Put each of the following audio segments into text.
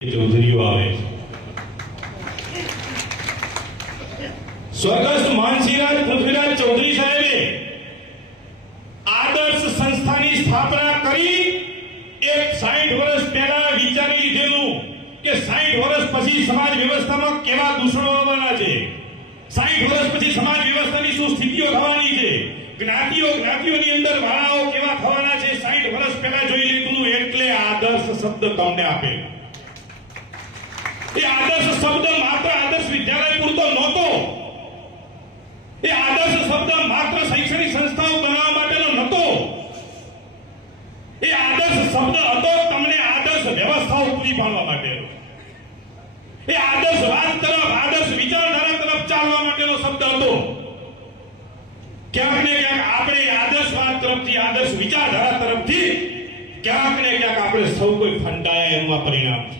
ચૌધરીઓ આવે સ્વર્ગસ્થ માનસીરાજ પૃથ્વીરાજ ચૌધરી સાહેબે આદર્શ સંસ્થાની સ્થાપના કરી એક 60 વર્ષ પહેલા વિચારી લીધેલું કે 60 વર્ષ પછી સમાજ વ્યવસ્થામાં કેવા દૂષણો આવવાના છે, 60 વર્ષ પછી સમાજ વ્યવસ્થાની શું સ્થિતિઓ થવાની છે, જ્ઞાતિઓની અંદર વાળાઓ કેવા થવાના છે, 60 વર્ષ પહેલા જોઈ લીધું. એટલે આદર્શ શબ્દ તમને આપેલા. એ આદર્શ શબ્દ માત્ર આદર્શ વિદ્યાલય પૂરતો નહોતો. એ આદર્શ શબ્દ માત્ર શૈક્ષણિક સંસ્થાઓ બનાવવા માટેનો નહોતો. એ આદર્શ શબ્દ હતો તમને આદર્શ વ્યવસ્થાઓ પૂરી પાડવા માટેનો. એ આદર્શવાદ તરફ, આદર્શ વિચારધારા તરફ ચાલવા માટેનો શબ્દ હતો. ક્યાંક ને ક્યાંક આપણે આદર્શવાદ તરફથી, આદર્શ વિચારધારા તરફથી ક્યાંક ને ક્યાંક આપણે સૌ કોઈ ફંટાયા એનું પરિણામ છે.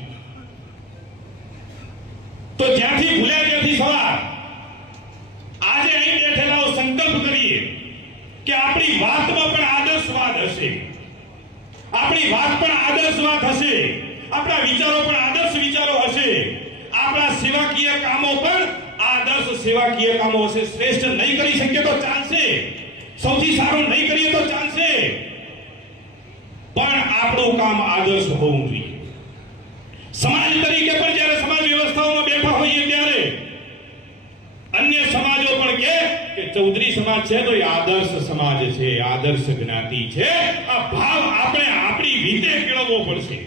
તો જ્યાંથી ભૂલ્યા ત્યાંથી સવાર. આજે અહીં બેઠેલાઓ સંકલ્પ કરીએ કે આપણી વાતમાં પણ આદર્શવાદ હશે, આપણી વાત પણ આદર્શવાદ હશે, આપણા વિચારો પણ આદર્શ વિચારો હશે, આપણા સેવાકીય કામો પણ આદર્શ સેવાકીય કામો હશે. શ્રેષ્ઠ નહીં કરી શકીએ તો ચાલશે, સૌથી સારું નહીં કરીએ તો ચાલશે, પણ આપણું કામ આદર્શ હોવું જોઈએ. સમાજ તરીકે પણ જ્યારે સમાજ વ્યવસ્થાઓમાં બેઠા હોઈએ ત્યારે અન્ય સમાજો પણ કે ચૌધરી સમાજ છે તો એ આદર્શ સમાજ છે, આદર્શ જ્ઞાતિ છે. આ ભાવ આપણે આપણી રીતે કેળવવો પડશે.